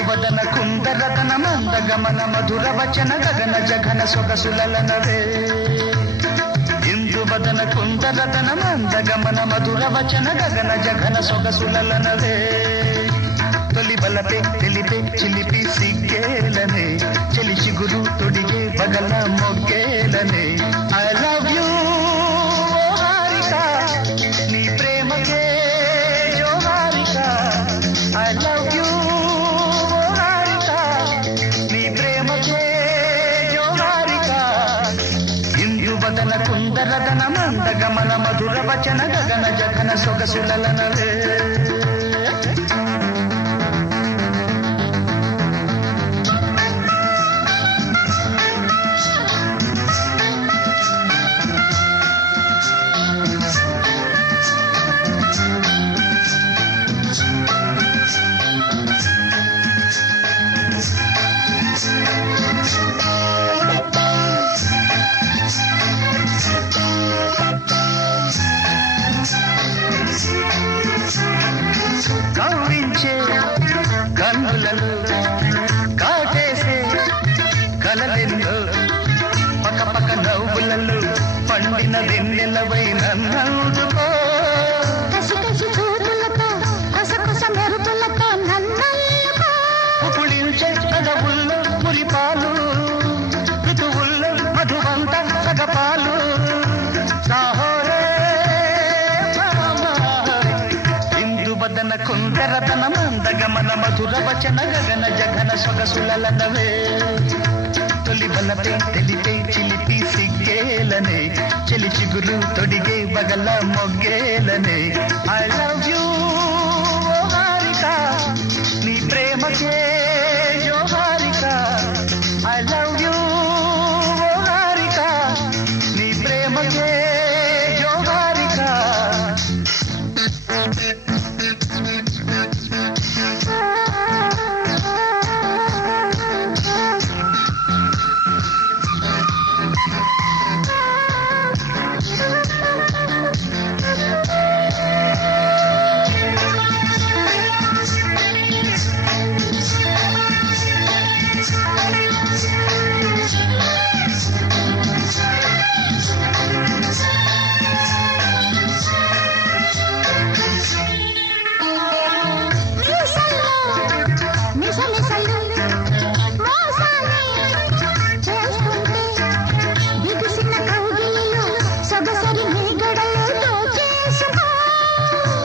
ఇందువదన కుందరదన మందగమన మధుర వచన గగన జగన సొగసులనవే ఇందువదన కుందరదన మందగమన మధుర వచన గగన జగన సొగసులనవే తొలి బలపే తెలిపే చిలిపి సిగ్గేలనే చెలిసి గురు తొడిగే పగల మొగ్గేలనే ఐ లవ్ యూ హారిక నీ ప్రేమకే జో Harika I love you Harika నీ ప్రేమకే జో హారిక ఇందువదన కుందరదన మందగమన మధుర వచన గగన జగన సొగసులనవే కవ్వించే కన్నులలో కాటేసే కలలెన్నో పక్క పక్క నవ్వులలో పండిన వెన్నెలవై నన్నందుకో పులించే కదవుల్లో మురిపాలు ఋతువుల్లో మధువంత సగపాలు ఇందువదన కుందరదన మందగమన మధుర వచన గగన జగన సొగసులనవే తొలి బలపే తెలిపే చిలిపి సిగ్గేలనే చెలి చిగురు తొడిగే బగల మొగ్గేలనే ఐ లవ్ యూ హారిక నీ ప్రేమకే జో Harika I love you Harika నీ ప్రేమకే జో హారిక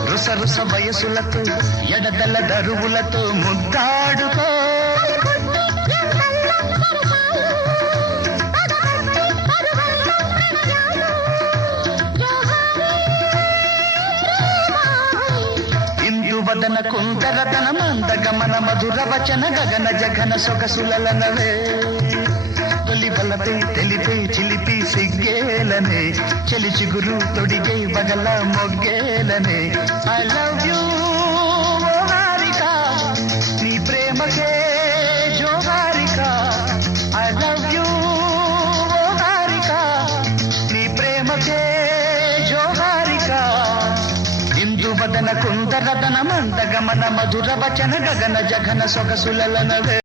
రుసరుస వయసులతో ఎడదల దరువులతో ముద్దాడుకో ఇందువదన కుందరదన మందగమన మధుర వచన గగన జగన సొగసులనవే తొలి బలపై తెలిపే చిలిపి సిగ్గేలనే చెలి చిగురు తొడిగే బగల మొగ్గేలనే ఐ లవ్ యూ హారిక నీ ప్రేమకే జో Harika I love you Harika నీ ప్రేమకే జో హారిక ఇందువదన కుందరదన మందగమన మధుర వచన గగన జగన సొగసులనవే